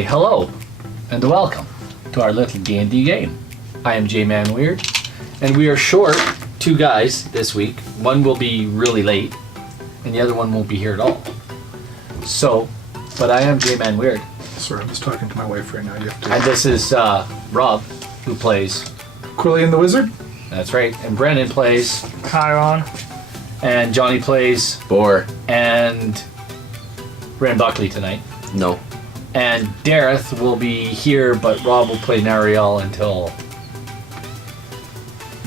Okay, hello and welcome to Our Little D&D Game. I am J-Man Weird, and we are short 2 guys this week. One will be really late, and the other one won't be here at all. So, but I am J-Man Weird. Sorry, I'm just talking to my wife right now. You have to. And this is Rob, who plays Quill and the Wizard? That's right. And Brendan plays Chiron. And Johnny plays Boar. And Ren Buckley tonight. No. And Dareth will be here, but Rob will play Nariel until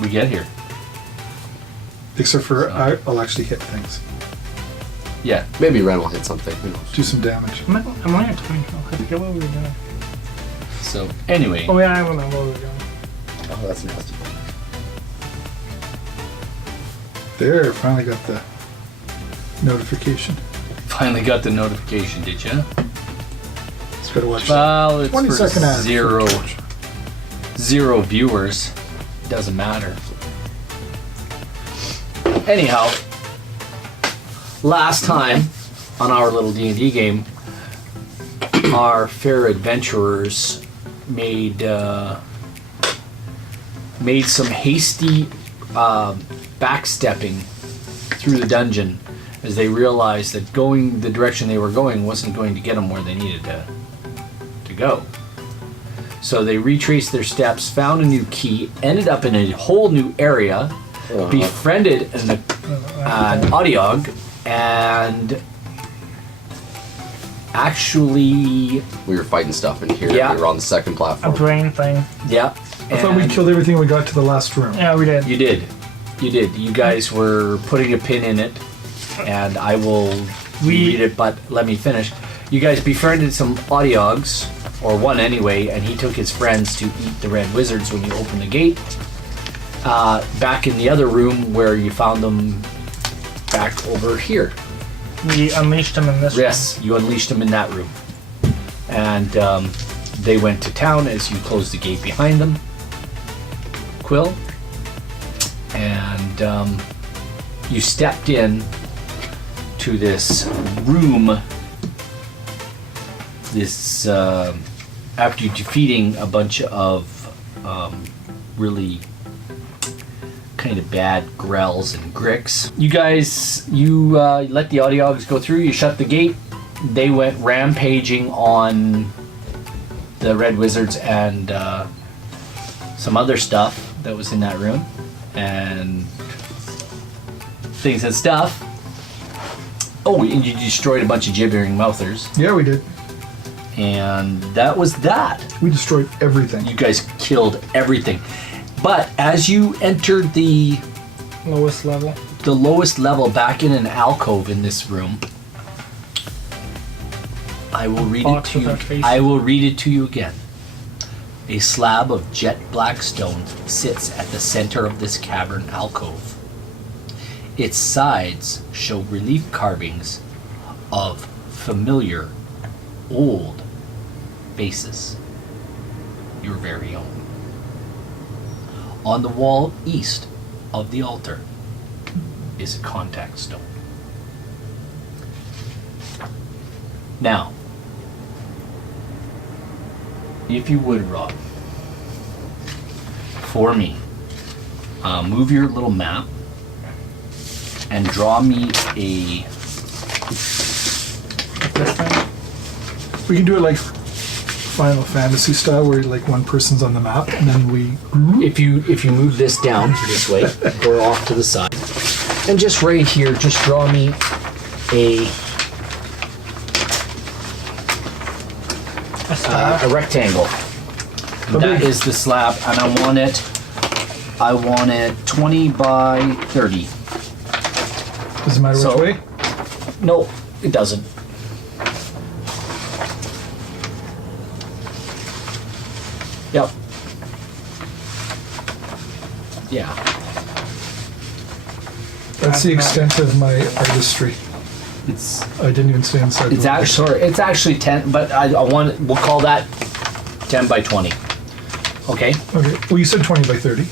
we get here. Except for I'll actually hit things. Yeah. Maybe Ren will hit something. Who knows? Do some damage. I'm only at 20. I forget what we were doing. So, anyway. Oh yeah, I remember what we were doing. Oh, that's nasty. There, finally got the notification. Finally got the notification, did you? Just gotta watch Well, it's 20-second ad. zero viewers. Doesn't matter. Anyhow, last time on Our Little D&D Game, our fair adventurers made some hasty backstepping through the dungeon as they realized that going the direction they were going wasn't going to get them where they needed to go. So they retraced their steps, found a new key, ended up in a whole new area, befriended an audiog, and actually... We were fighting stuff in here. Yeah. We were on the second A platform. brain thing. Yeah. I thought we killed everything we got to the last room. Yeah, we did. You did. You did. You guys were putting a pin in it, and I will read it, but let me finish. You guys befriended some audiogs, or one anyway, and he took his friends to eat the red wizards when you opened the gate. Back in the other room where you found them back over here. We unleashed them in this Yes, you unleashed them in that room. And they went to town as you closed the gate behind them. Quill. And you stepped in to this room, this after defeating a bunch of really kind of bad grells and gricks. You guys, let the audiogs go through, you shut the gate, they went rampaging on the red wizards and some other stuff that was in that room, and things and stuff. Oh, and you destroyed a bunch of gibbering mouthers. Yeah, we did. And that was that. We destroyed everything. You guys killed everything. But as you entered the lowest level back in an alcove in this room, I will read it to you. I will read it to you again. A slab of jet black stone sits at the center of this cavern alcove. Its sides show relief carvings of familiar, old faces. Your very own. On the wall east of the altar is a contact stone. Now, if you would, Rob, for me, move your little map and draw me a... We can do it like Final Fantasy style, where like one person's on the map, and then we... If you move this down this way, or off to the side, and just right here, just draw me a rectangle. That is the slab, and I want it 20 by 30. Does it matter So- which way? No, it doesn't. Yep. Yeah. That's the extent of my artistry. It's I didn't even stay inside. It's the window. actually it's actually 10, but I want we'll call that 10 by 20. Okay? Okay. Well, you said 20 by 30.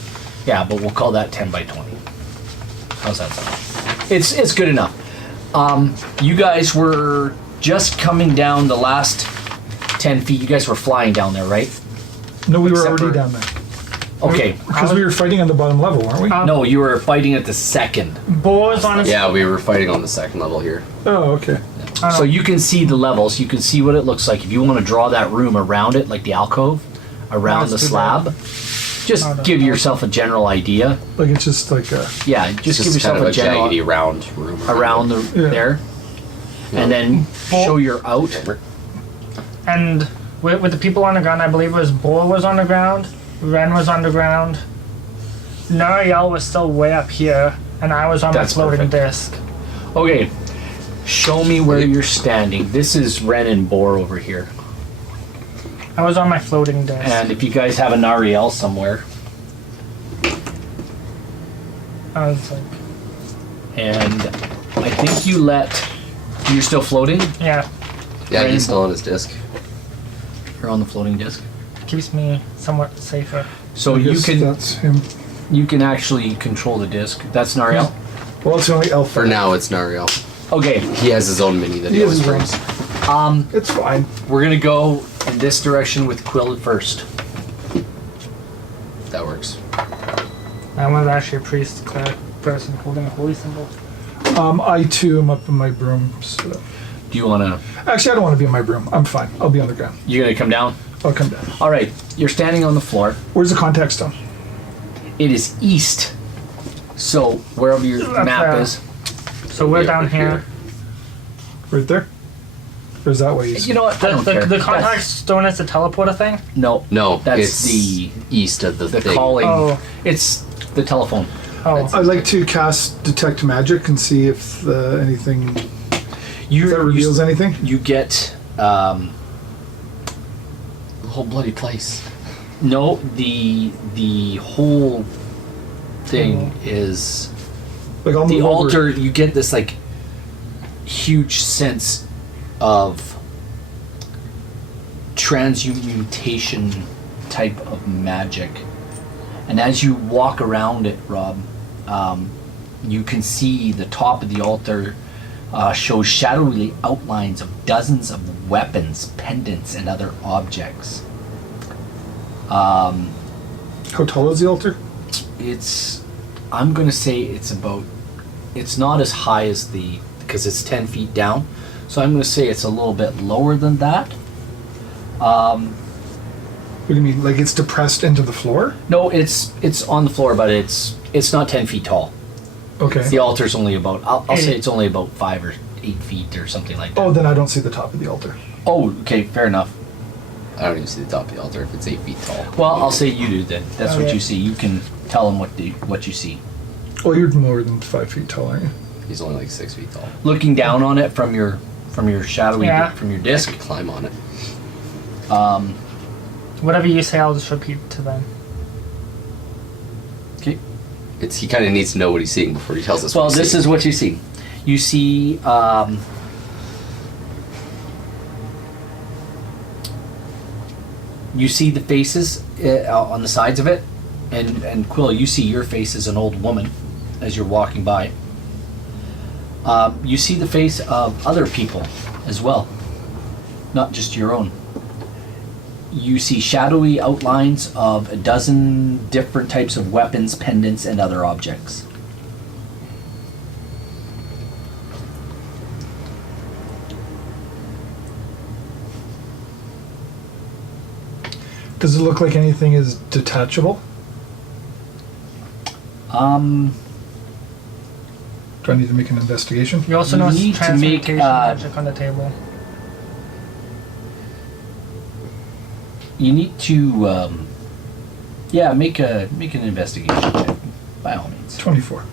Yeah, but we'll call that 10 by 20. How's that sound? It's good enough. You guys were just coming down the last 10 feet. You guys were flying down there, right? No, we were Except already for- down there. Okay. Because we were fighting on the bottom level, weren't we? No, you were fighting at the second. Boar's on his. Yeah, we were fighting on the second level here. Oh, okay. So you can see the levels. You can see what it looks like. If you want to draw that room around it, like the alcove, around the That's too slab, just No, no, give no. yourself a general idea. Like it's just like a. Yeah, just give Just yourself kind of a general jaggedy round room around the Yeah. there, and then show your out. And with the people on the ground, I believe it was Boar was on the ground, Ren was on the ground, Nariel was still way up here, and I was on That's my floating perfect. disc. Okay, show me where you're standing. This is Ren and Boar over here. I was on my floating disc. And if you guys have an Nariel somewhere, I was like, and I think you let. You're still floating. yeah, Yeah, Rainbow. he's still on his disc. You're on the floating disc. keeps me somewhat safer. So I you guess can That's him. you can actually control the disc. That's Nariel. Well, it's only Alpha. For now, it's Nariel. Okay. He has his own mini that he He always has his brings. It's fine. We're gonna go in this direction with Quill at first. That works. I was actually a priest cleric person holding a holy symbol. I too am up in my broom. So. Do you wanna? Actually, I don't want to be in my broom. I'm fine. I'll be on the ground. You're gonna come down. I'll come down. All right. You're standing on the floor. Where's the contact stone? It is east. So wherever your Up map there. is. So we're Yeah, down right here. Right there? Or is that way? You know what? I don't care. The contact That's- stone is the teleporter thing? No, That's it's the east of the thing. calling. Oh. It's the telephone. Oh, I'd like to cast Detect Magic and see if anything You that reveals anything. You get The whole bloody place. no the whole thing is Like I'll the move over. altar. You get this like huge sense of transmutation type of magic, and as you walk around it, Rob, you can see the top of the altar shows shadowy outlines of dozens of weapons, pendants, and other objects. How tall is the altar? I'm gonna say it's not as high as because it's 10 feet down, so I'm gonna say it's a little bit lower than that. What do you mean? Like it's depressed into the floor? No, it's on the floor, but it's not 10 feet tall. Okay. The altar's only about, I'll say it's only about 5 or 8 feet or something like that. Oh, then I don't see the top of the altar. Oh, okay, fair enough. I don't even see the top of the altar if it's 8 feet tall. Well, I'll say you do then. That's what Okay. you see. You can tell them what you see. Well, you're more than 5 feet tall, aren't you? He's only like 6 feet tall. Looking down on it from your shadowy Yeah. from your I disc. could climb on it. whatever you say, I'll just repeat to them. Okay. He kind of needs to know what he's seeing before he tells us. Well, what he's this seeing. is what you see. You see you see the faces on the sides of it, and Quill, you see your face as an old woman as you're walking by. You see the face of other people as well, not just your own. You see shadowy outlines of a dozen different types of weapons, pendants, and other objects. Does it look like anything is detachable? Do I need to make an investigation? You also You notice need to make, transmutation magic on the table. You need to, make an investigation check, by all means. 24.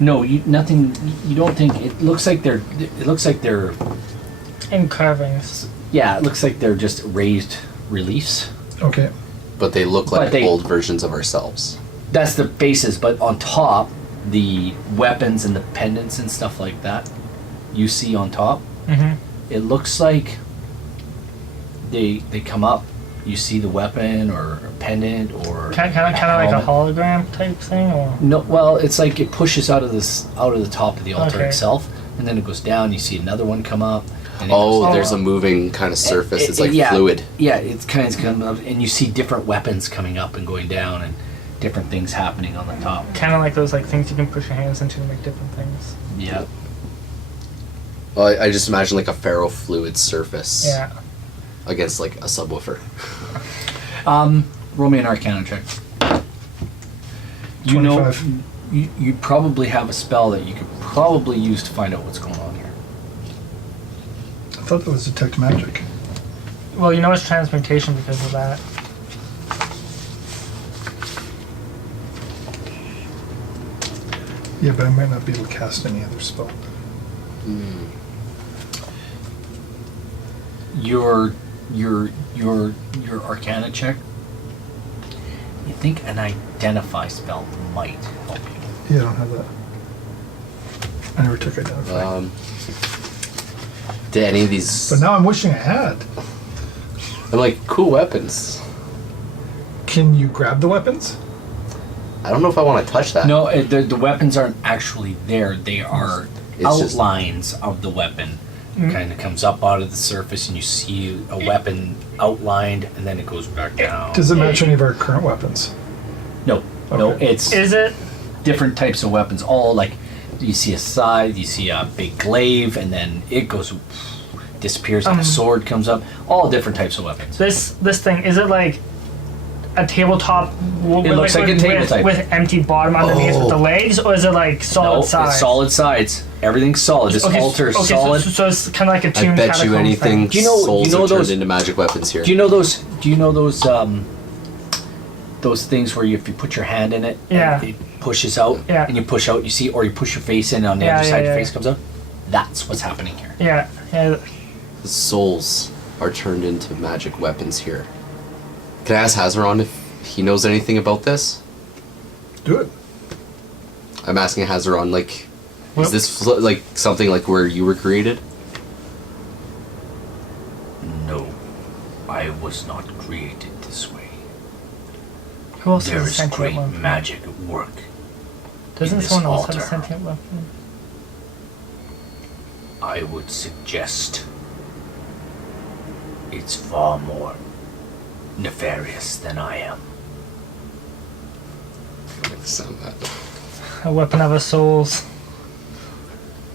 No, nothing. You don't think it looks like they're. It looks like they're. In carvings. Yeah, it looks like they're just raised reliefs. Okay. But they look But like they- old versions of ourselves. That's the faces, but on top, the weapons and the pendants and stuff like that, you see on top. Mm-hmm. It looks like they come up. You see the weapon or a pendant or Kind of like a helmet. hologram type thing, or No, well, it's like it pushes out of the top of the altar Okay. itself, and then it goes down. You see another one come up, And it Oh, goes- there's a moving kind of surface. It's like yeah, fluid. Yeah, it's kind of coming up, and you see different weapons coming up and going down, and different things happening on the top. Kind of like those like things you can push your hands into to make different things. Yeah. Well, I just imagine like a ferrofluid surface Yeah. against like a subwoofer. Roll me an Arcana check. You 25. know, you probably have a spell that you could probably use to find out what's going on here. I thought that was detect magic. Well, you know it's transmutation because of that. Yeah, but I might not be able to cast any other spell. Your Arcana check. You think an identify spell might help you. Yeah, I don't have that. I never took identify. Did any of these? But now I'm wishing I had. I'm like cool weapons. Can you grab the weapons? I don't know if I want to touch that. No, the weapons aren't actually there. They are It's just- outlines of the weapon. Kind of comes up out of the surface, and you see a weapon outlined, and then it goes back down. Does it match any of our current weapons? No, no, Okay. it's Is it? different types of weapons. All like you see a scythe, you see a big glaive, and then it goes disappears, and a sword comes up. All different types of weapons. This thing, is it like a tabletop It looks like a tabletop. with empty bottom underneath with the legs, or is it like solid No, sides? it's solid sides. Everything's solid. This altar is okay, solid. So it's kind of like a I tomb bet you catacomb anything. thing. Do you know- souls you know are turned those- into magic weapons here. Do you know those things where if you put your hand in it, Yeah. and it pushes out, Yeah. and you push out, you see, or you push your face in on the Yeah, other yeah, side, your yeah. face comes out. That's what's happening here. Yeah, yeah. The souls are turned into magic weapons here. Can I ask Hazaron if he knows anything about this? Do it. I'm asking Hazaron, like, What? is this like something like where you were created? No, I was not created this way. Who else There has a is sentient great weapon? magic at work. Doesn't in this someone else have a altar. sentient weapon? I would suggest it's far more nefarious than I am. Sound that. A weapon of our souls.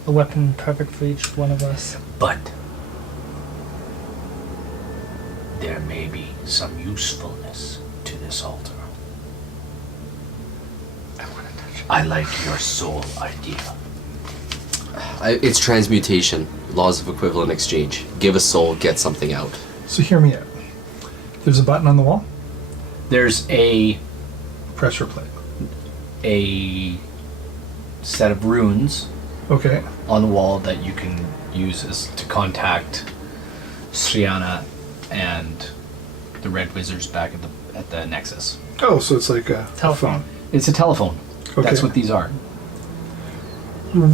A weapon perfect for each one of us. But there may be some usefulness to this altar. I like your soul idea. It's transmutation. Laws of equivalent exchange. Give a soul, get something out. So hear me out. There's a button on the wall. There's a Pressure plate. set of runes Okay. on the wall that you can use as to contact Sriana and the Red Wizards back at the Nexus. Oh, so it's like a Telephone. It's a telephone. Okay. That's what these are.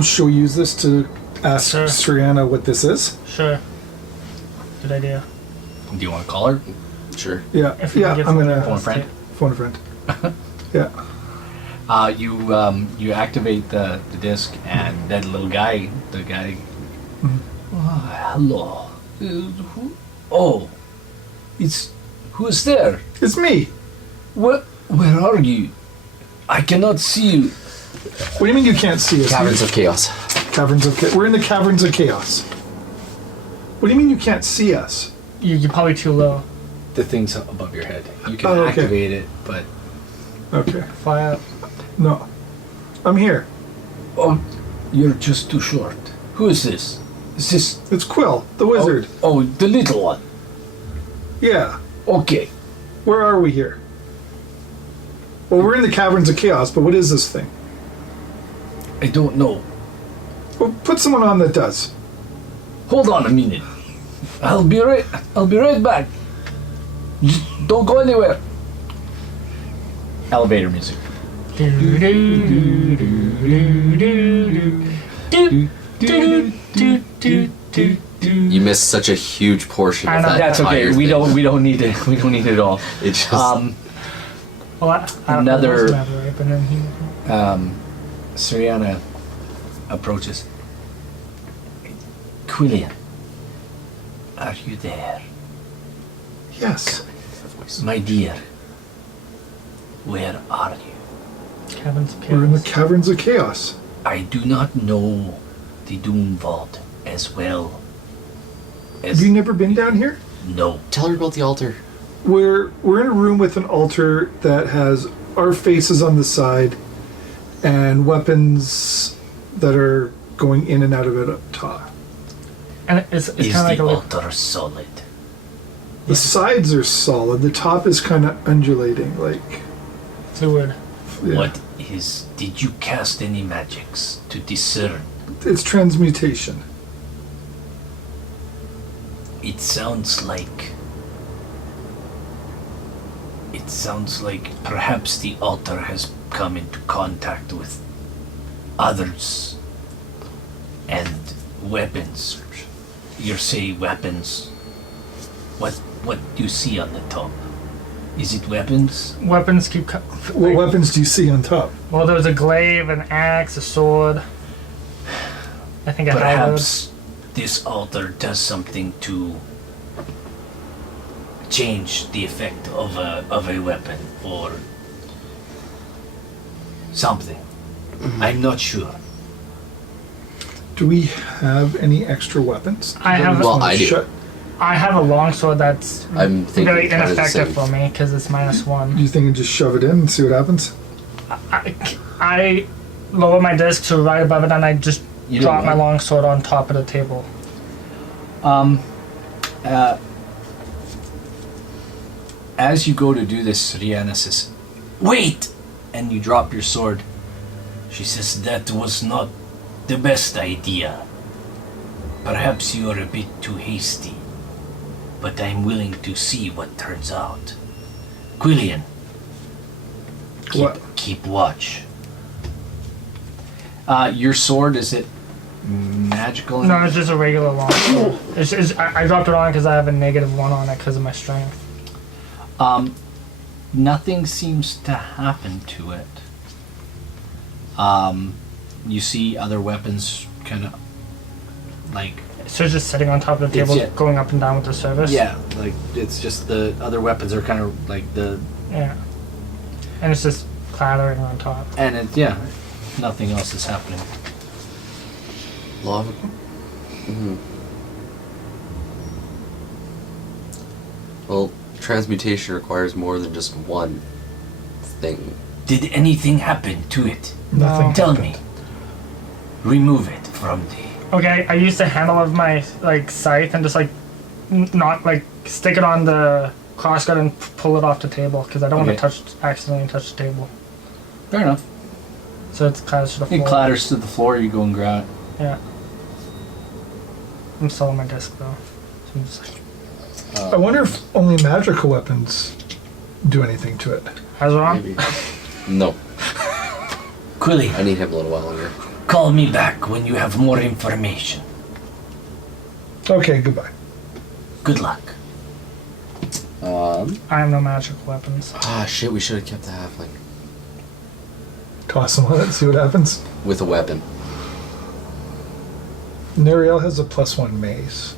Shall we use this to ask Sure. Sriana what this is? Sure. Good idea. Do you want to call her? Sure. Yeah. If you Yeah, can get I'm someone gonna else Phone a friend? to- phone a friend. Yeah. You activate the disc, and that little guy, the guy. Hello. Oh, who's there? It's me. Where are you? I cannot see you. What do you mean you can't see us? Caverns of Chaos. Caverns of Chaos. We're in the Caverns of Chaos. What do you mean you can't see us? You're probably too low. The thing's above your head. You can Oh, okay. activate it, but Okay. Fly up. No. I'm here. oh, you're just too short. Who is this? Is this It's Quill, the wizard. Oh, the little one. Yeah. Okay. Where are we here? Well, we're in the Caverns of Chaos, but what is this thing? I don't know. Well, put someone on that does. Hold on a minute. I'll be right back. Just don't go anywhere. Elevator music. You missed such a huge portion I of know. that. That's okay. entire We thing. don't need it. We don't need it all. It just. Well, I don't know Another- what's the matter, right? But then he- Sriana approaches. Quillian, Are you there? Yes. My dear, where are you? Cabins We're in the appears. caverns of chaos. I do not know the doomvault as well as... Have you never been down here? No. Tell her about the altar. We're in a room with an altar that has our faces on the side and weapons that are going in and out of it up top. And it's Is kind of the like a little altar solid? The sides are solid. The top is kind of undulating, like. fluid. Yeah. What is... Did you cast any magics to discern? It's transmutation. It sounds like... It sounds like perhaps the altar has come into contact with others and weapons. You say weapons. What do you see on the top? Is it weapons? Weapons keep. What weapons do you see on top? Well, there was a glaive, an axe, a sword. I think a halberd. Perhaps this altar does something to change the effect of a weapon or something. I'm not sure. Do we have any extra weapons? I have. Well, I do. Shut- I have a longsword that's I'm thinking very kind of the ineffective same. for me because it's Do -1. you think you just shove it in and see what happens? I lower my disc to right above it and I just You know drop my what? longsword on top of the table. As you go to do this, Rihanna says, "Wait!" And you drop your sword. She says, "That was not the best idea. Perhaps you are a bit too hasty, but I'm willing to see what turns out. Quillian, What? keep watch." Your sword, is it magical? No, it's just a regular longsword. I dropped it on because I have a -1 on it because of my strength. Nothing seems to happen to it. You see other weapons kind of like... So it's just sitting on top of the table, It's- going up and down with the service? Yeah, like it's just the other weapons are kind of like the... Yeah. And it's just clattering on top. And it, yeah, nothing else is happening. Lava. Well, transmutation requires more than just one thing. Did anything happen to it? Nothing. Tell happened. me. Remove it from the... Okay, I use the handle of my like scythe and just like not like stick it on the crossguard and pull it off the table because I don't Okay. want to accidentally touch the table. Fair enough. So it's clatters to the It floor. clatters to the floor, you go and grab it. Yeah. I'm still on my disc though. So I'm just like, I wonder if only magical weapons do anything to it. Hazron? Maybe. No, Quilly, I need him a little while longer. call me back when you have more information. Okay, goodbye. Good luck. I have no magical weapons. Ah, shit, we should have kept the halfling. Toss him on it, see what happens. With a weapon. Nariel has a +1 mace.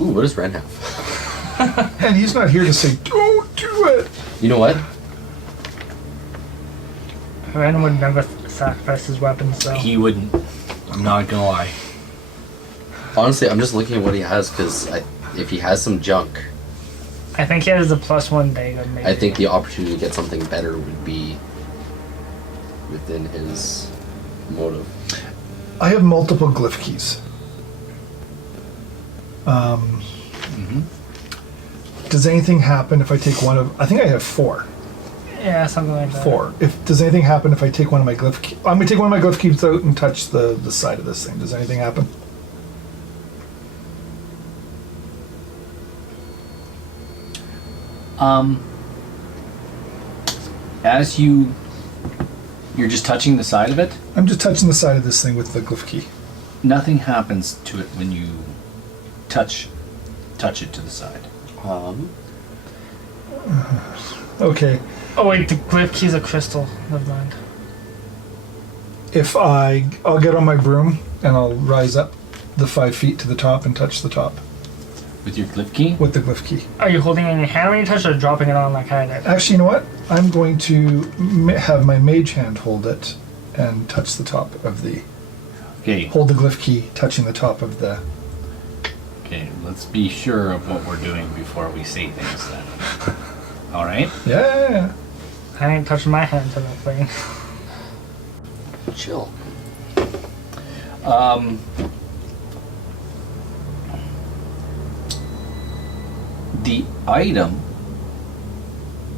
Ooh, what does Ren have? And he's not here to say, don't do it! You know what? Ren would never sacrifice his weapons though. He wouldn't. I'm not gonna lie. Honestly, I'm just looking at what he has because if he has some junk, I think he has a +1 dagger maybe. I think the opportunity to get something better would be within his motive. I have multiple glyph keys. Does anything happen if I take one of... I think I have 4. Yeah, something like that. 4. Does anything happen if I take one of my glyph keys? I'm going to take one of my glyph keys out and touch the side of this thing. Does anything happen? As you're just touching the side of it, I'm just touching the side of this thing with the glyph key. nothing happens to it when you touch it to the side. Okay. Oh wait, the glyph key's a crystal. Never mind. If I'll get on my broom and I'll rise up the 5 feet to the top and touch the top. With your glyph key? with the glyph key. Are you holding it in your hand when you touch it or dropping it on like I did? Actually, you know what? I'm going to have my mage hand hold it and touch the top of the... Okay. Hold the glyph key, touching the top of the... Okay, let's be sure of what we're doing before we say things then. Alright? Yeah. I ain't touching my hand to that thing. Chill. The item,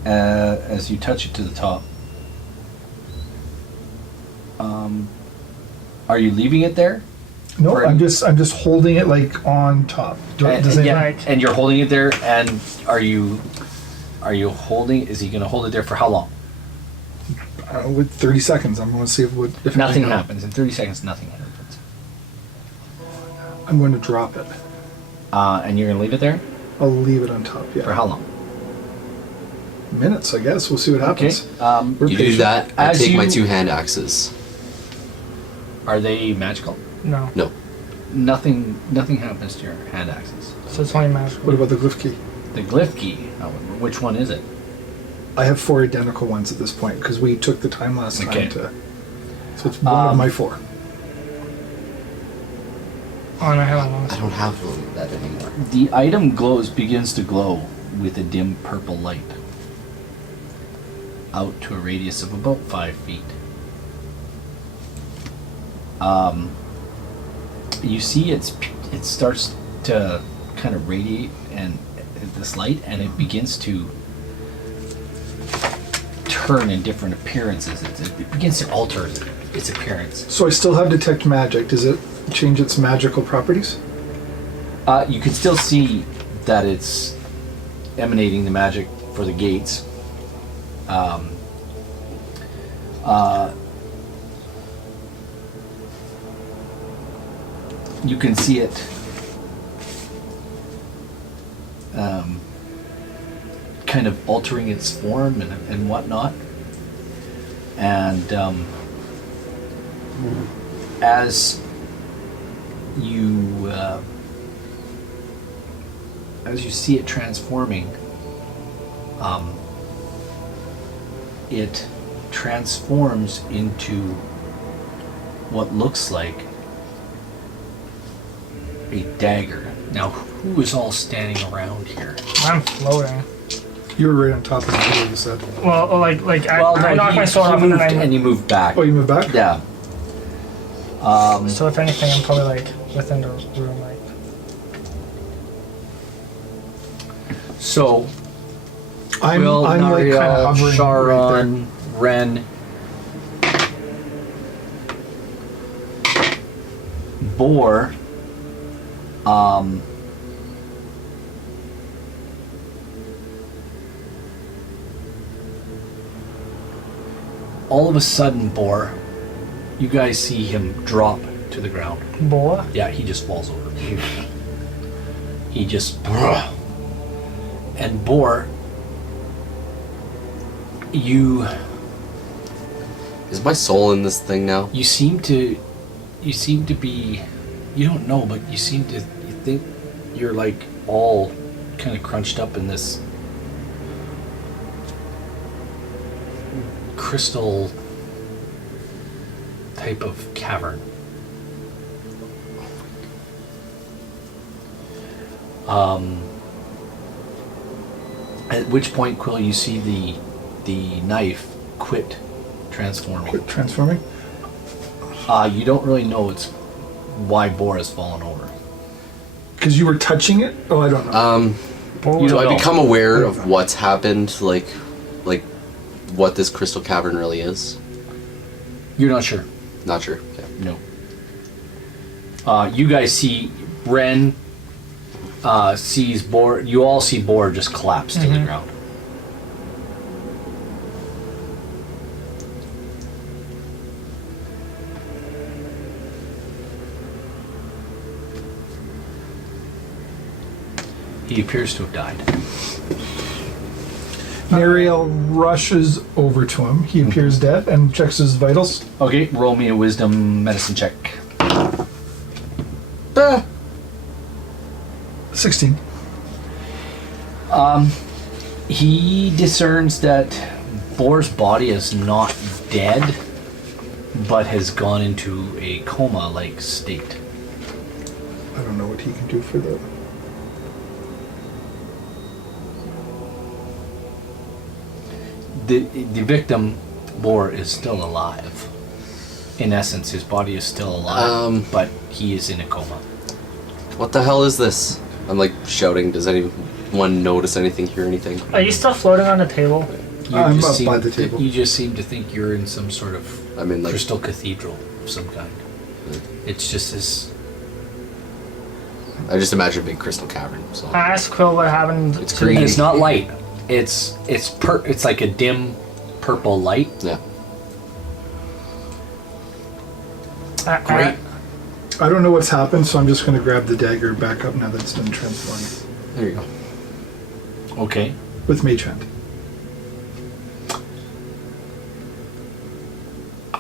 as you touch it to the top, are you leaving it there? No, Or- I'm just holding it like on top. Does And, it? yeah, Right. and you're holding it there, and are you holding? Is he going to hold it there for how long? With 30 seconds, I'm going to see if Nothing anything happens in 30 seconds. Nothing happens, I'm going to drop it. and you're going to leave it there I'll leave it on top. Yeah. for how long? Minutes, I guess. We'll see what happens. Okay. We're You do patient. that, I As take my you- 2 hand axes. Are they magical? No. No. Nothing happens to your hand axes. So it's only magical. What about the glyph key? The glyph key. Which one is it? I have 4 identical ones at this point because we took the time last Okay. time to. So it's one of my 4. Oh, no, I haven't I lost. don't have that anymore. The item begins to glow with a dim purple light out to a radius of about 5 feet. You see it starts to kind of radiate and this light, and it begins to turn in different appearances. It begins to alter its appearance. So I still have detect magic. Does it change its magical properties? You can still see that it's emanating the magic for the gates. You can see it kind of altering its form and whatnot. And as you see it transforming, it transforms into what looks like a dagger. Now, who is all standing around here? I'm floating. You were right on top of the video, you said. Well, I knocked my sword off moved and then I and you moved back. Oh, you moved back? Yeah. So if anything, I'm probably like within the room, like. So, I'm Quill, like kind Nariel, of hovering Sharon, Ren, Boar, all of a sudden, Boar, you guys see him drop to the ground. Boa? Yeah, he just falls over. He just... And Boar, you Is my soul in this thing now? seem to be, you don't know, but you think you're like all kind of crunched up in this crystal type of cavern. At which point, Quill, you see the knife quit transforming. Quit transforming? You don't really know it's why Boar has fallen over. Because you were touching it? Oh, I don't know. Boa? You Do don't I know. become aware of what's happened, like what this crystal cavern really is? You're not sure. Not sure. Okay. No. You guys see Ren sees Boar. You all see Boar just collapse to the ground. He appears to have died. Nariel rushes over to him. He appears dead and checks his vitals. Okay, roll me a wisdom medicine check. 16. He discerns that Boar's body is not dead, but has gone into a coma-like state. I don't know what he can do for that. The victim, Boar, is still alive. In essence, his body is still alive, but he is in a coma. What the hell is this? I'm like shouting. Does anyone notice anything, hear anything? Are you still floating on the table? I'm up by the table. You just seem to think you're in some sort of I'm in like crystal cathedral of some kind. It's just this. I just imagine a big crystal cavern. So I asked Quill what happened. It's to green. And it's not light. It's like a dim purple light. yeah. Great. I don't know what's happened, so I'm just going to grab the dagger back up now that it's been transformed There you go. Okay. with Mage Hand.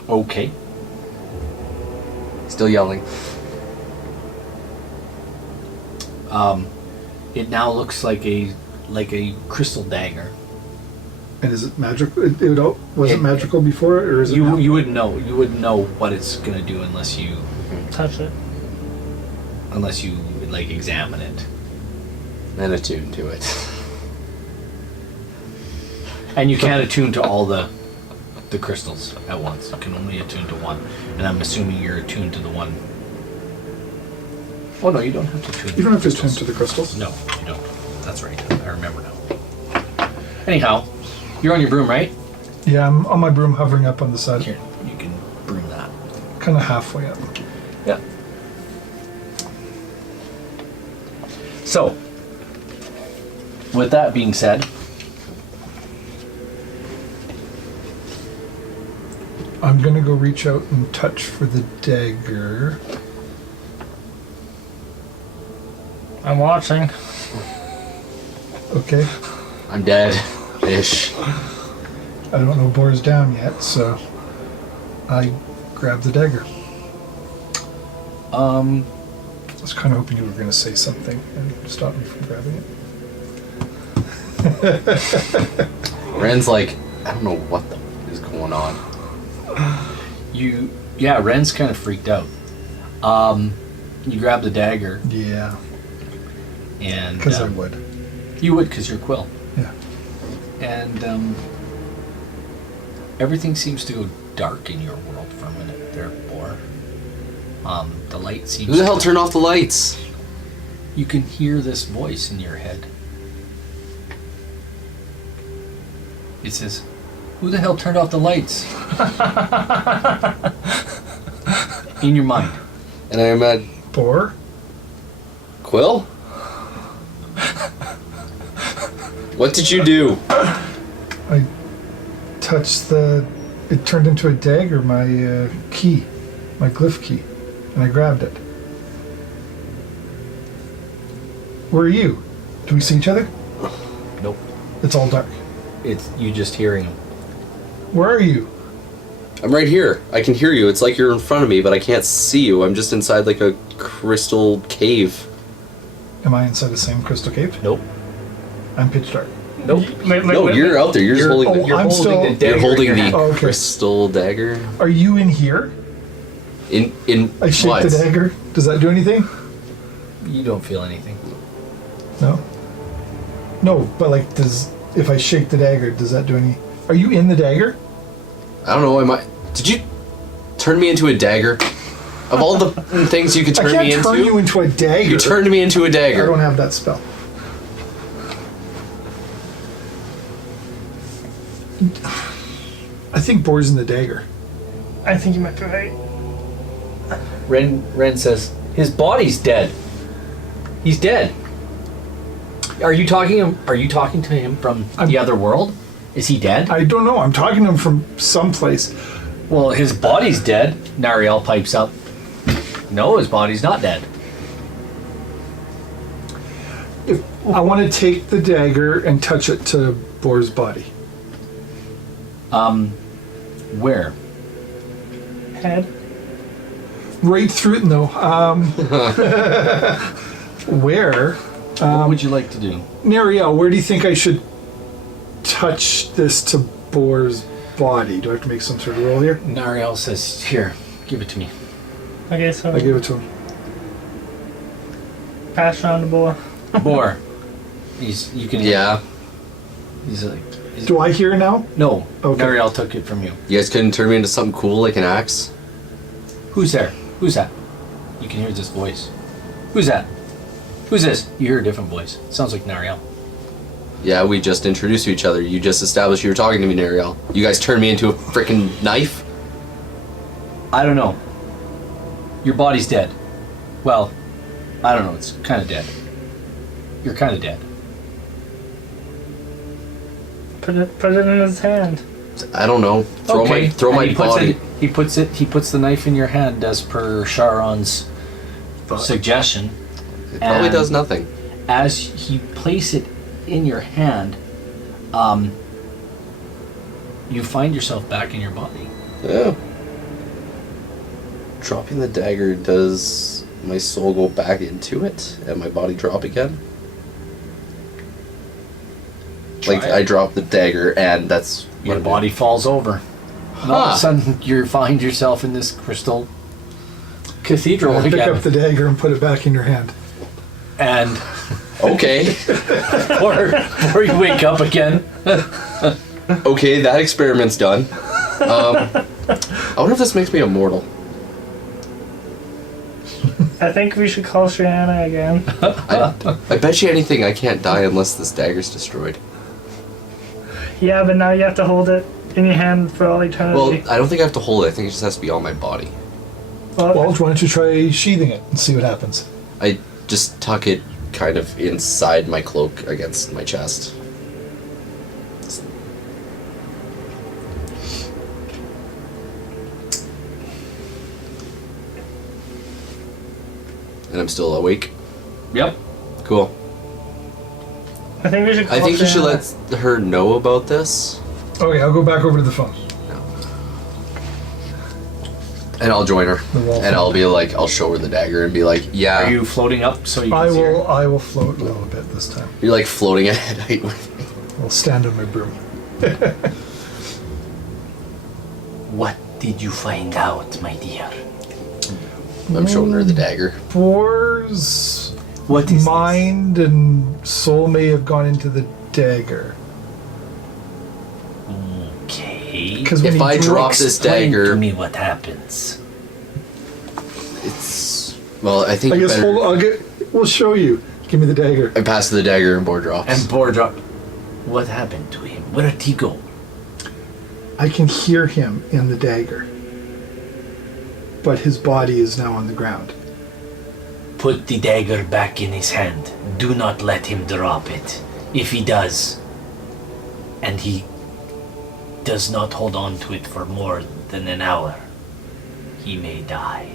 Okay. Still yelling. It now looks like a crystal dagger. And is it magical? Was it magical before, or is it? You now? you would know what it's gonna do unless you touch it. like examine it. And attune to it. And you can't attune to all the crystals at once. You can only attune to one. And I'm assuming you're attuned to the one. Oh no, you don't have to attune. You don't have to crystals. attune to the crystals. No, you don't. That's right. I remember now. Anyhow, you're on your broom, right? Yeah, I'm on my broom, hovering up on the side, Here, you can broom that. kind of halfway up. Yeah. So, with that being said, I'm gonna go reach out and touch for the dagger. I'm watching. Okay. I'm dead. Ish. I don't know Boar's down yet, so I grab the dagger. I was kind of hoping you were going to say something and stop me from grabbing it. Ren's like, I don't know what the f- is going on. Ren's kind of freaked out. You grab the dagger, Yeah, and because I would. you would, because you're Quill, Yeah. and everything seems to go dark in your world for a minute there, Boar. The light seems. Who the hell to- turned off the lights? You can hear this voice in your head. It says, "Who the hell turned off the lights?" In your mind. And I'm at Boar? Quill? What did you do? I touched it turned into a dagger, my key, my glyph key, and I grabbed it. Where are you? Do we see each other? Nope. It's all dark. It's you just hearing him. Where are you? I'm right here. I can hear you. It's like you're in front of me, but I can't see you. I'm just inside like a crystal cave. Am I inside the same crystal cave? Nope. I'm pitch dark. Nope. No, you're out there. You're just holding the, I'm still- the dagger you're holding in your the hand. Oh, okay. crystal dagger. Are you in here? In I shake what? the dagger. Does that do anything? You don't feel anything. No. No, but like, if I shake the dagger, does that do any? Are you in the dagger? I don't know. Did you turn me into a dagger? Of all the things you could I turn can't me into, turn you into a dagger. you turned me into a I dagger. don't have that spell. I think Boar's in the dagger. I think you might be right. Ren says, "His body's dead. He's dead." Are you talking to him from the other world? Is he dead? I don't know. I'm talking to him from someplace. Well, his body's dead. Nariel pipes up. No, his body's not dead. If I want to take the dagger and touch it to Boar's body. Where? Head. Right through it. No. Where? What would you like to do? Nariel, where do you think I should touch this to Boar's body? Do I have to make some sort of roll here? Nariel says, "Here, give it to me." Okay, so I give it to him. pass around the boar. Boar. You can. Yeah. He's like. Do I hear now? No. Okay. Nariel took it from you. You guys couldn't turn me into something cool like an axe? Who's there? Who's that? You can hear this voice. Who's that? Who's this? You hear a different voice. Sounds like Nariel. Yeah, we just introduced to each other. You just established you were talking to me, Nariel. You guys turned me into a freaking knife? I don't know. Your body's dead. Well, I don't know. It's kind of dead. You're kind of dead. Put it in his hand. I don't know. Throw my And he puts body. He puts the knife in your hand as per Sharon's suggestion. It probably and does nothing. As he places it in your hand, you find yourself back in your body. Yeah. Dropping the dagger, does my soul go back into it and my body drop again? Like, Try it. I drop the dagger and that's Your what I do. body falls over. And all of Huh. a sudden, you find yourself in this crystal cathedral Pick again. up the dagger and put it back in your hand. And Okay. or you wake up again. Okay, that experiment's done. I wonder if this makes me immortal. I think we should call Shiana again. I bet you anything I can't die unless this dagger's destroyed. Yeah, but now you have to hold it in your hand for all Well, eternity. I don't think I have to hold it. I think it just has to be on my body. Well, Well, why don't you try sheathing it and see what happens? I just tuck it kind of inside my cloak against my chest. And I'm still awake. Yep. Cool. I think we should call I think you should Shiana. let her know about this, Okay, I'll go back over to the phone. and I'll join her. The wall And I'll be like, I'll show her the dagger and be like, yeah, Are you floating up so you can I see her? will float a little bit this time. you're like floating at height with me. I'll stand on my broom. What did you find out, my dear? I'm showing her the dagger. Boar's What is mind and soul may have gone into the dagger. Okay. 'Cause when If he I drew- drop this Explain dagger, to me what happens. it's well. I think I you guess better. we'll show you. Give me the dagger. I pass the dagger and board drops. And Boar dropped. What happened to him? Where did he go? I can hear him in the dagger. But his body is now on the ground. Put the dagger back in his hand. Do not let him drop it. If he does, and he does not hold on to it for more than an hour, he may die.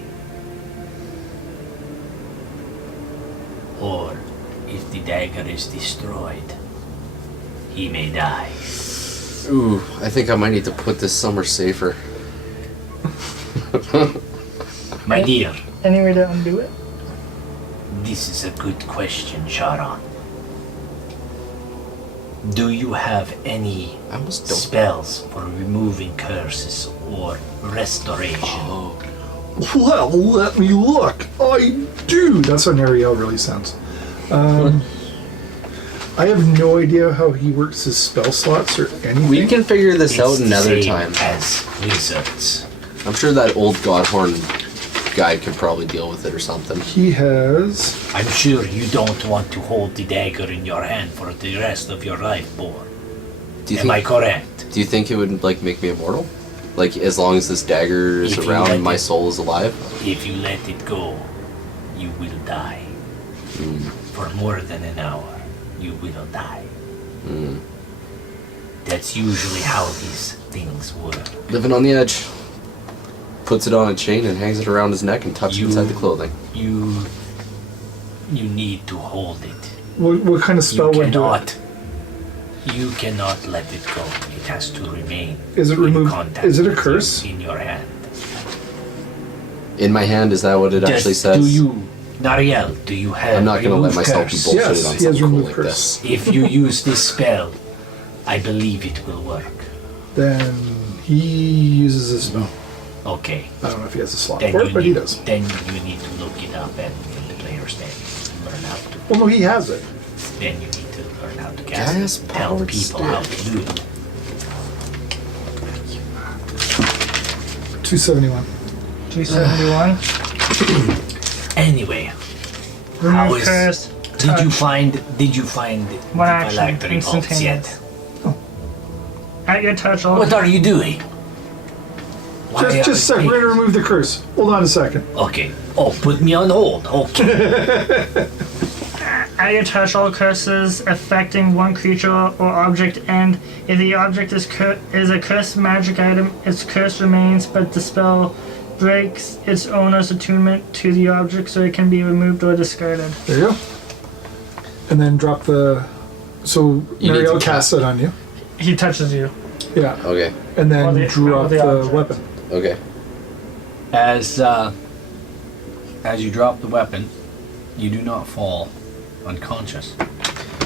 Or, if the dagger is destroyed, he may die. Ooh, I think I might need to put this somewhere safer. My dear, Any way to undo it? this is a good question, Sharon. Do you have any I almost don't. spells for removing curses or restoration? Oh, Well, let me look. I do. That's how Nariel really sounds. I have no idea how he works his spell slots or anything. we can figure this out It's the another same time. as wizards. I'm sure that old Godhorn guy could probably deal with it or something. He has. I'm sure you don't want to hold the dagger in your hand for the rest of your life, Boar. Do you Am I think? correct? Do you think it would like make me immortal? Like as long as this dagger is If you around, let my it- soul is alive. If you let it go, you will die. For more than an hour, you will die. That's usually how these things work. Living on the edge. Puts it on a chain and hangs it around his neck and tucks it You- inside the clothing. You need to hold it. What kind of spell would do it? You cannot let it go. It has to remain. Is it in removed? contact Is it a with curse? you in your hand? In my hand, is that what it actually says? Do you Nariel, do you have? I'm not gonna let myself be curse? bullshitted Yes, on he has something cool removed like curse. this. If you use this spell, I believe it will work. Then he uses a spell. Okay. I don't know if he has a slot Then for you it, but he need, does. then you need to look it up at the player's deck. Learn how to. Well, no, he has it. Then you need to learn how to Gas cast it. Tell powered people how to do it. 271. 271. Anyway, how Remove is? curse. Did you touch. find? Did you find the One action, phylactery bolts instantaneous. yet? At your touch, all What are you doing? Why Just a sec, we're gonna remove the curse. Hold on a second. Okay. Oh, put me on hold. Okay. At your touch, all curses affecting one creature or object end. If the object is a cursed magic item, its curse remains, but the spell breaks its owner's attunement to the object, so it can be removed or discarded. There you go. And then drop the. So You need Mariel to casts it on you. He touches you. Yeah. Okay. And then Or the- drop or the the object. weapon. Okay. As you drop the weapon, you do not fall unconscious.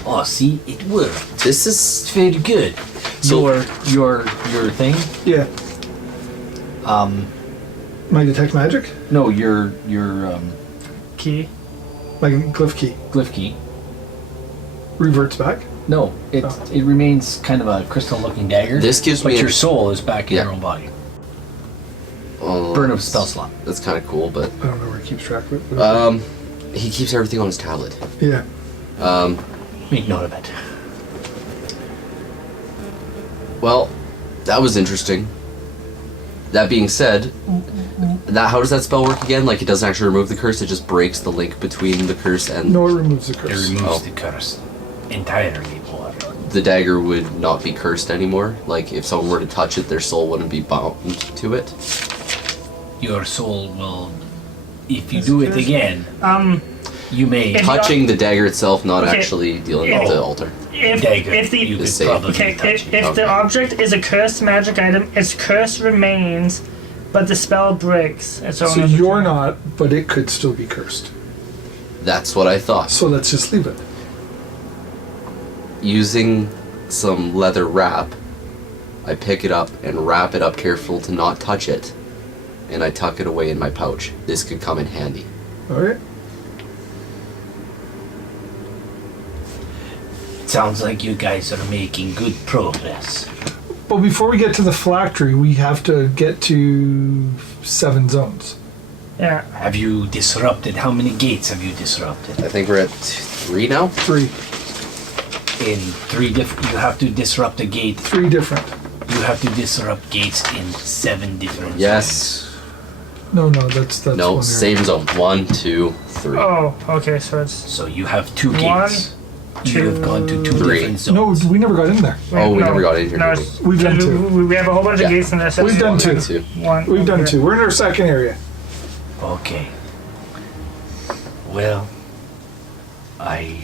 Oh, see, it worked. This is It's very good. So- your thing. Yeah. My detect magic? No, your Key. My glyph key glyph key. reverts back. No, it Oh. it remains kind of a crystal-looking dagger. This gives but me your soul is back in Yeah. your own body. oh, Burn of spell slot. That's kind of cool, but I don't know where he keeps track of it. But he keeps everything on his tablet. yeah. Make note of it. Well, that was interesting. That being said, how does that spell work again? Like, it doesn't actually remove the curse; it just breaks the link between the curse and No, it removes the It curse. removes Oh. the curse entirely, boy. the dagger would not be cursed anymore. Like, if someone were to touch it, their soul wouldn't be bound to it. Your soul will, if you do it cursed? again, you may. If- Touching the dagger itself, not Okay. actually dealing If- with the altar. Dagger. If You the could safe. probably okay, touch if it. the Okay. object is a cursed magic item, its curse remains, but the spell breaks its So owner's you're attunement. not, but it could still be cursed. That's what I thought. So let's just leave it. Using some leather wrap, I pick it up and wrap it up careful to not touch it, and I tuck it away in my pouch. This could come in handy. Alright? Sounds like you guys are making good progress. But before we get to the phylactery, we have to get to 7 zones. Yeah. Have you disrupted? How many gates have you disrupted? I think we're at 3 now? 3. In 3 different. You have to disrupt a gate. 3 different. You have to disrupt gates in 7 different. Yes. No, that's No, one area. same zone. 1, 2, 3. Oh, okay. So it's So you have 2 One, gates. You have gone to 2 three. different No, zones. we never got in there. Oh, we never got in here, No, did it's- We've done we- 2. We have a whole bunch of Yeah. gates in there. So We've it's done 2. 2. One. We've done okay. 2. We're in our second area. Okay. Well, I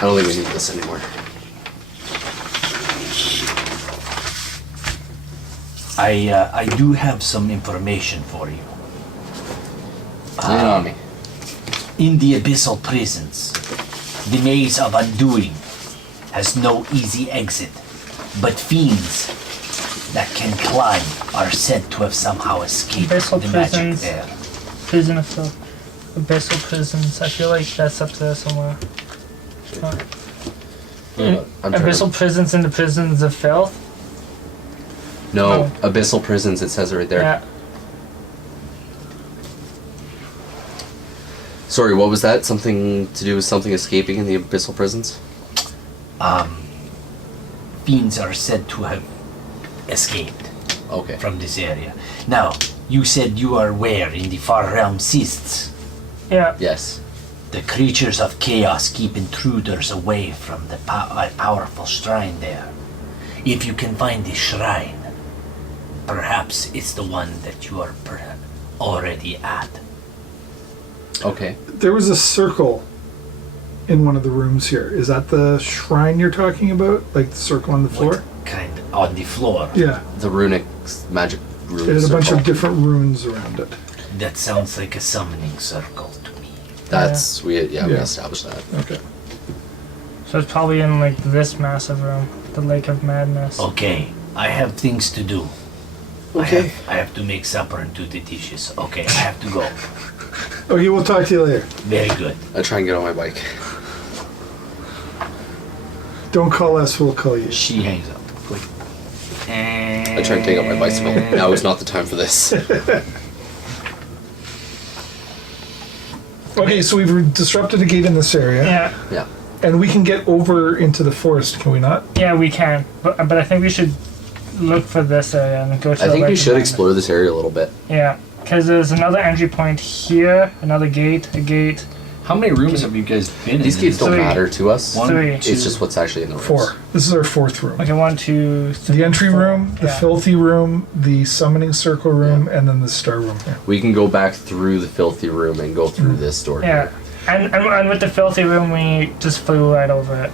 don't think we need this anymore. I do have some information for you. Lay it on me. In the abyssal prisons, the maze of undoing has no easy exit, but fiends that can climb are said to have somehow escaped Abyssal the magic prisons. there. Prison of Filth. Abyssal prisons. I feel like that's up there somewhere. I'm trying Abyssal to- prisons and the prisons of filth. No, abyssal prisons. It says it right there. Yeah. Sorry, what was that? Something to do with something escaping in the abyssal prisons? Fiends are said to have escaped Okay. from this area. Now, you said you are where? In the far realm Cysts. Yeah. Yes. The creatures of chaos keep intruders away from the powerful shrine there. If you can find the shrine, perhaps it's the one that you are already at. Okay. There was a circle in one of the rooms here. Is that the shrine you're talking about? Like the circle on the floor? What kind on the floor? Yeah. The runic magic rune It has a bunch circle. of different runes around it. That sounds like a summoning circle to me. That's we Yeah. established that. Okay. So it's probably in like this massive room, the Lake of Madness. Okay, I have things to do. Okay. I have to make supper and do the dishes. Okay, I have to go. Okay, we'll talk to you later. Very good. I try and get on my bike. Don't call us, we'll call you. She hangs up. Quick. I try and take out my bicycle. Now is not the time for this. Okay, so we've disrupted a gate in this area. Yeah, Yeah. And we can get over into the forest, can we not? yeah, we can. But I think we should look for this area and go to I the think Lake we of should Madness. explore this area a little bit. Yeah, because there's another entry point here, another gate, a gate. How many rooms have you guys been in? These gates don't Three. matter to us. One, Three. two, It's just what's actually in the rooms. 4. This is our 4th room. Okay, 1, 2, 3. The entry four. room, the Yeah. filthy room, the summoning circle room, and then the star room here. We can go back through the filthy room and go through this door Yeah, here. and with the filthy room, we just flew right over it.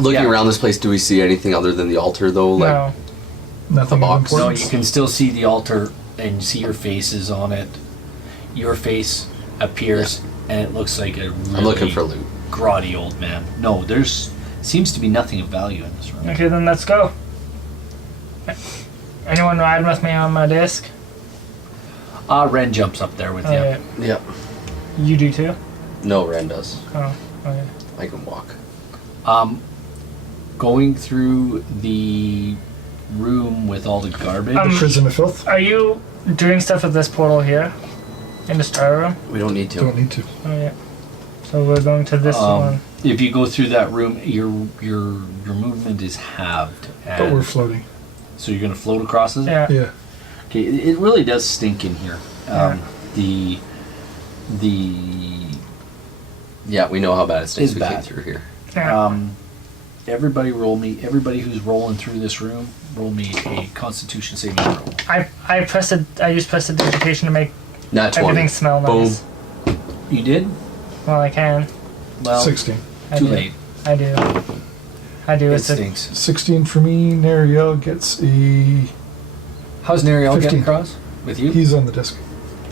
Looking Yeah. around this place, do we see anything other than the altar though? Like No. Nothing A of box. No, importance. you can still see the altar and see your faces on it. Your face appears, and it looks like a really I'm looking for loot. grotty old man. No, there's seems to be nothing of value in this room. Okay, then let's go. Anyone riding with me on my disc? Ren jumps up there with Oh, you. yeah. Yep. You do too? No, Ren does. Oh, okay. I can walk. Going through the room with all the garbage. The prison of filth. Are you doing stuff with this portal here? In the star room? We don't need to. Don't need to. Oh, yeah. So we're going to this one. If you go through that room, your movement is halved, But we're and floating. so you're gonna float across it. Yeah. Yeah. Okay, it really does stink in here. The Yeah, we know how bad it stinks. Is We bad. came through here. Yeah. everybody who's rolling through this room, roll me a Constitution saving throw. I used prestidigitation to make Not 20. everything smell Boom. nice. You did? Well, I can. Well, 16. I too do. late. I do. I do. It It's a, stinks. 16 for me. Nariel gets a... How's Nariel 15. getting across with you? He's on the disc.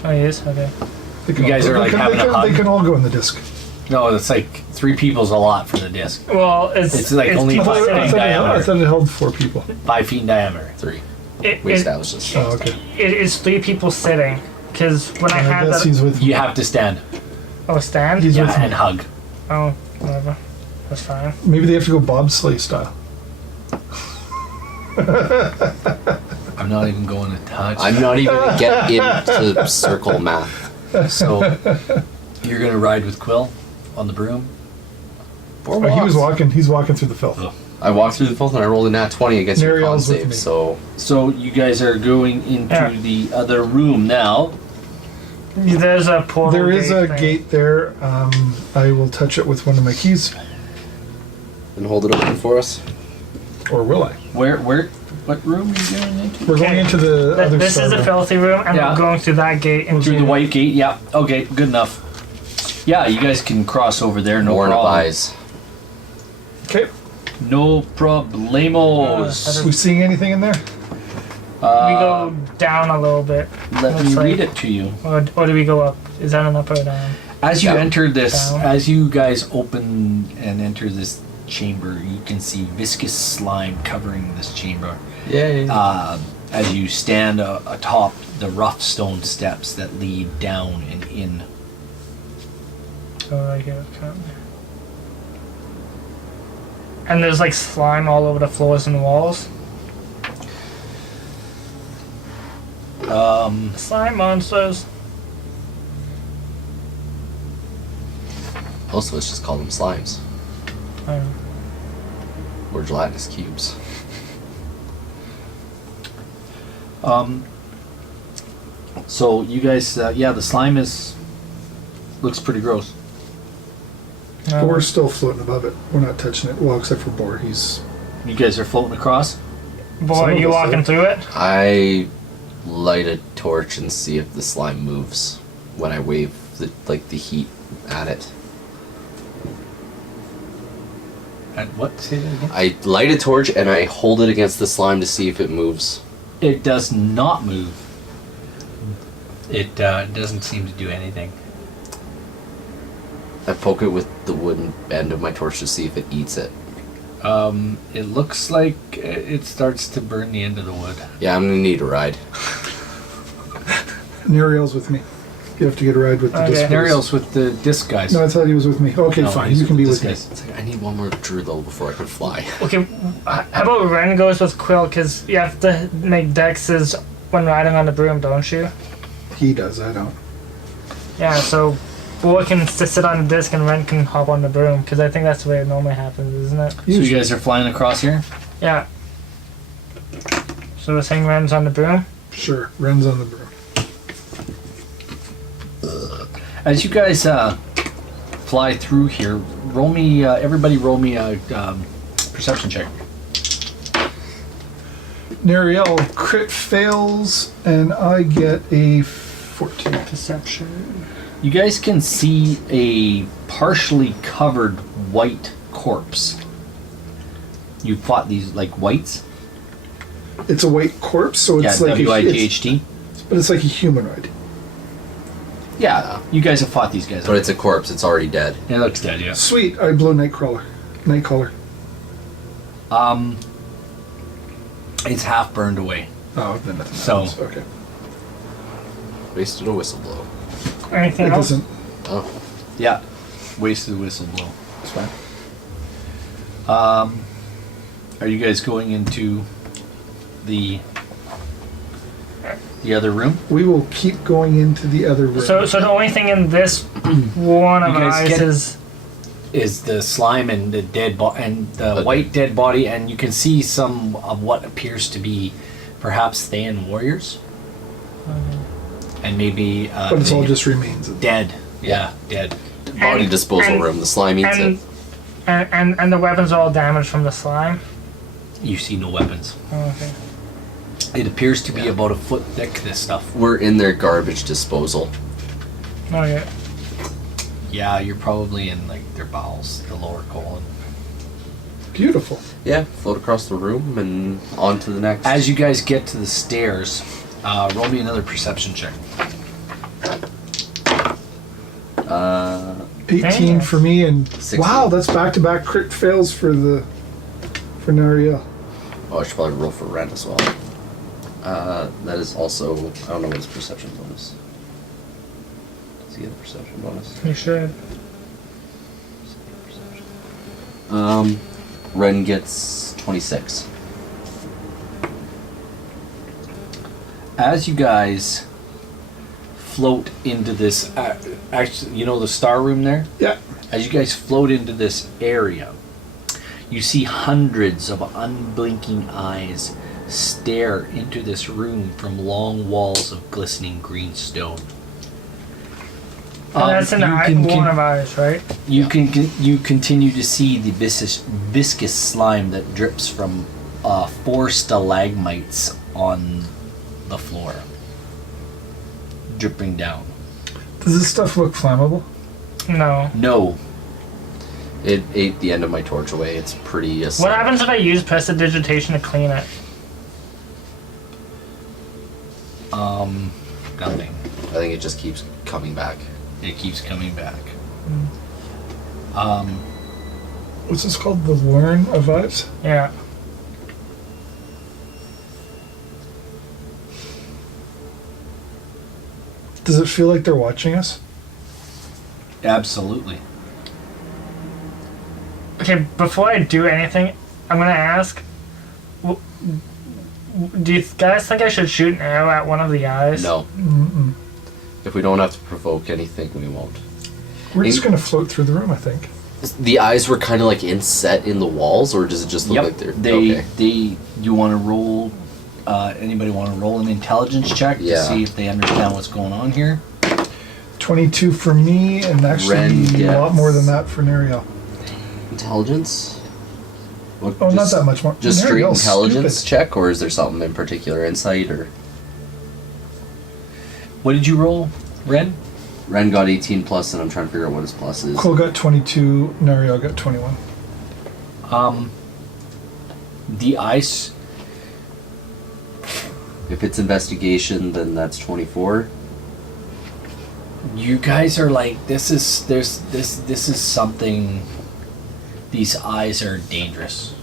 oh, he is? Okay. They can You guys all, are, they like, can, having they a can, hug? They can all go in the disc. No, it's like 3 people's a lot for the disc. Well, It's like only people five sitting. feet. I thought it held 4 people. 5 feet in diameter. 3. It, We it, established this. Oh, okay. it is 3 people sitting. Because when I I had guess that. he's with me. You have to stand. Oh, stand? He's Yeah, with me. and hug. Oh, whatever. That's fine. Maybe they have to go bobsleigh style. I'm not even going to touch. I'm not even gonna get into circle math. So you're gonna ride with Quill on the broom. Oh, he was walking. He's walking through the filth. Oh. I walked through the filth and I rolled a nat 20 against your con Nariel's with save, me. so So you guys are going into Yeah. the other room now. There's a portal. There is a thing. gate there. I will touch it with one of my keys. and hold it open for us. Or will I? What room are you going into? We're going Okay. into the other This is side. the filthy room, and Yeah. we're going through that gate into Through the white gate, yeah. Okay, good enough. Yeah, you guys can cross over there, no Warren of problem. eyes. Okay. No problemos. We seeing anything in there? We go down a little bit. Let me looks read like- it to you. Or do we go up? Is that an up or down? As you Down. enter this, Down. as you guys open and enter this chamber, you can see viscous slime covering this chamber. Yay. As you stand atop the rough stone steps that lead down and in. Oh, right here. Okay. And there's like slime all over the floors and walls. Slime monsters. Most of us just call them slimes. I don't know. Or gelatinous cubes. So you guys, yeah, the slime looks pretty gross. But we're still floating above it. We're not touching it. Well, except for Boar. He's... You guys are floating across. Boy, Some of you us walking are. through it? I light a torch and see if the slime moves when I wave the heat at it. And what? Say that again. I light a torch and I hold it against the slime to see if it moves. It does not move. It doesn't seem to do anything. I poke it with the wooden end of my torch to see if it eats it. It looks like it starts to burn the end of the wood. Yeah, I'm gonna need a ride. Nariel's with me. You have to get a ride with the Okay. disc. Nariel's with the disc guys. No, I thought he was with me. Okay, No, fine. he's You can with be this with me. guy. It's like I need one more druid level before I can fly. Okay, how about Ren goes with Quill? Because you have to make dexes when riding on the broom, don't you? He does. I don't. Yeah, so Boy can sit on the disc and Ren can hop on the broom. Because I think that's the way it normally happens, isn't it? So you guys are flying across here? Yeah. So we're saying Ren's on the broom? Sure. Ren's on the broom. As you guys fly through here, roll me, everybody roll me a perception check. Nariel crit fails, and I get a 14. Perception. You guys can see a partially covered white corpse. You fought these like whites? It's a white corpse, so it's Yeah, like W-I-T-H-T. but it's like a humanoid. Yeah, you guys have fought these guys. But it's a corpse, it's already dead. It looks dead, yeah. Sweet. I blow Nightcaller. It's half burned away. Oh, then nothing So- happens. Okay. Wasted a whistle blow. Anything It else? doesn't. Oh. Yeah, wasted whistle blow. It's fine. Are you guys going into the other room? We will keep going into the other room. So the only thing in this one of You guys eyes get- is The slime and the dead and the white dead body, and you can see some of what appears to be perhaps Thayan warriors, and maybe but it's all the just remains. dead. Yeah, dead. Body And- disposal and- room, the slime eats and, it. and the weapons are all damaged from the slime. You see no weapons. Oh, okay. It appears to be Yeah. about a foot thick. This stuff. We're in their garbage disposal. Okay. Yeah, you're probably in like their bowels, the lower colon. Beautiful. Yeah, float across the room and on to the next. As you guys get to the stairs, roll me another perception check. 18 Damn. for me, and 16. wow, that's back-to-back crit fails for Nariel. Oh, I should probably roll for Ren as well. That is also, I don't know what his perception bonus. Does he get a perception bonus? You should. Ren gets 26. As you guys float into this, actually, you know the star room there? Yeah. As you guys float into this area, you see hundreds of unblinking eyes stare into this room from long walls of glistening green stone. And that's in the one of eyes, right? You continue to see the viscous slime that drips from 4 stalagmites on the floor, dripping down. Does this stuff look flammable? No. No, It ate the end of my torch away. It's pretty acidic. What happens if I use prestidigitation to clean it? nothing. I think it just keeps coming back. It keeps coming back. What's this called? The Learn of Eyes? Yeah. Does it feel like they're watching us? Absolutely. Okay, before I do anything, I'm gonna ask, do you guys think I should shoot an arrow at one of the eyes? No. Mm-mm. If we don't have to provoke anything, we won't. We're just going to float through the room, I think. The eyes were kind of like inset in the walls, or does it just look like they're... They. You want to roll? Anybody want to roll an intelligence check Yeah. to see if they understand what's going on here? 22 for me, and actually Ren a lot gets- more than that for Nariel. Intelligence? What, Oh, not that much more. Just straight Nariel's intelligence stupid. check, or is there something in particular? Insight, or... What did you roll, Ren? Ren got 18 plus, and I'm trying to figure out what his plus is. Quill got 22, Nariel got 21. The ice. If it's investigation, then that's 24. You guys are like, this is something. These eyes are dangerous.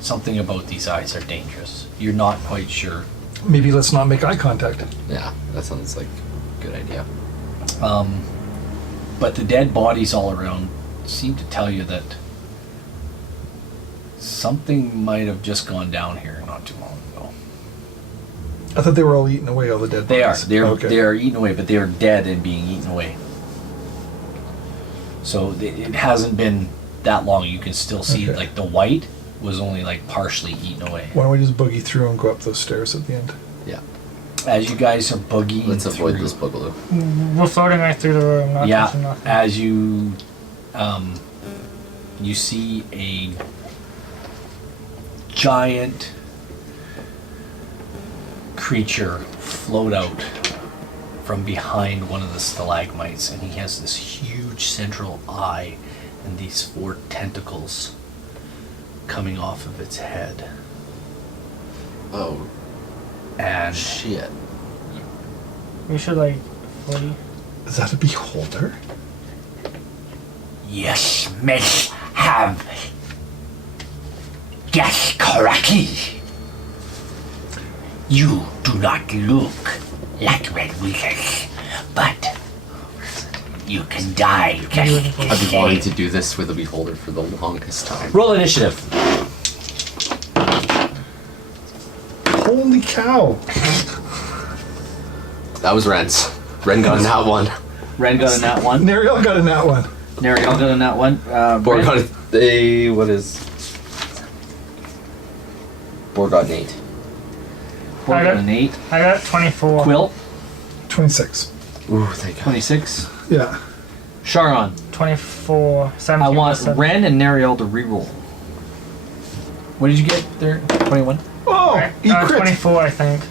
Something about these eyes are dangerous. You're not quite sure. Maybe let's not make eye contact. Yeah, that sounds like a good idea. But the dead bodies all around seem to tell you that something might have just gone down here not too long ago. I thought they were all eaten away, all the dead They are. bodies. They are eaten away, but they are dead and being eaten away. So it hasn't been that long. You can still see Okay. like the white was only like partially eaten away. Why don't we just boogie through and go up those stairs at the end? Yeah. As you guys are boogieing Let's avoid through, this boogaloo. We're floating right through the room, not touching Yeah, nothing. as you you see a giant creature float out from behind one of the stalagmites, and he has this huge central eye and these 4 tentacles coming off of its head. Oh, And shit. We should like flee. Is that a beholder? Yes, miss, have guessed correctly. You do not look like red wizards, but you can die just the I've been wanting same. to do this with a beholder for the longest time. roll initiative. Holy cow! That was Ren's. Ren got in that one. Ren got a nat 1. Nariel got in that one. Nariel got a nat 1. Borg Ren- got a, what is... Borg got an 8. Borg got an 8. I got 24. Quill, 26. Ooh, thank God. 26. Yeah. Sharon, 24. 17. I want 7. Ren and Nariel to reroll. What did you get there? 21? Oh, he crit. 24, I think.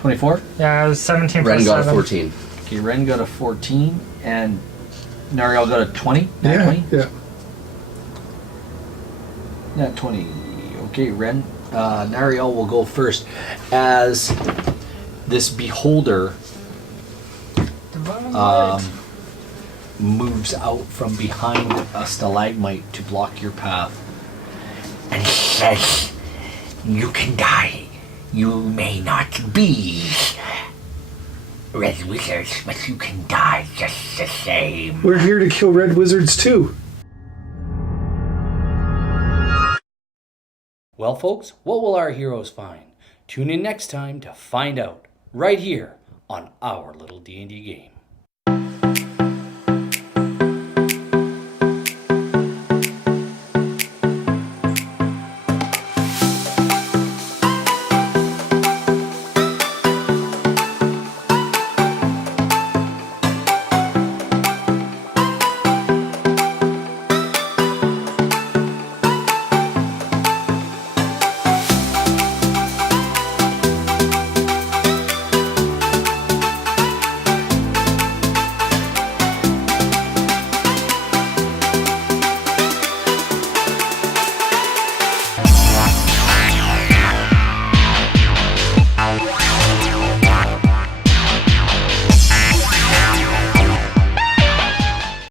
24? Yeah, it was 17 Ren plus got a 7. 14. Okay, Ren got a 14 and Nariel got a 20? Nat Yeah, 20? yeah. Nat 20. Okay, Ren. Nariel will go first as this beholder Divine light. moves out from behind a stalagmite to block your path. And says, you can die. You may not be red wizards, but you can die just the same. We're here to kill red wizards too. Well, folks, what will our heroes find? Tune in next time to find out, right here on Our Little D&D Game.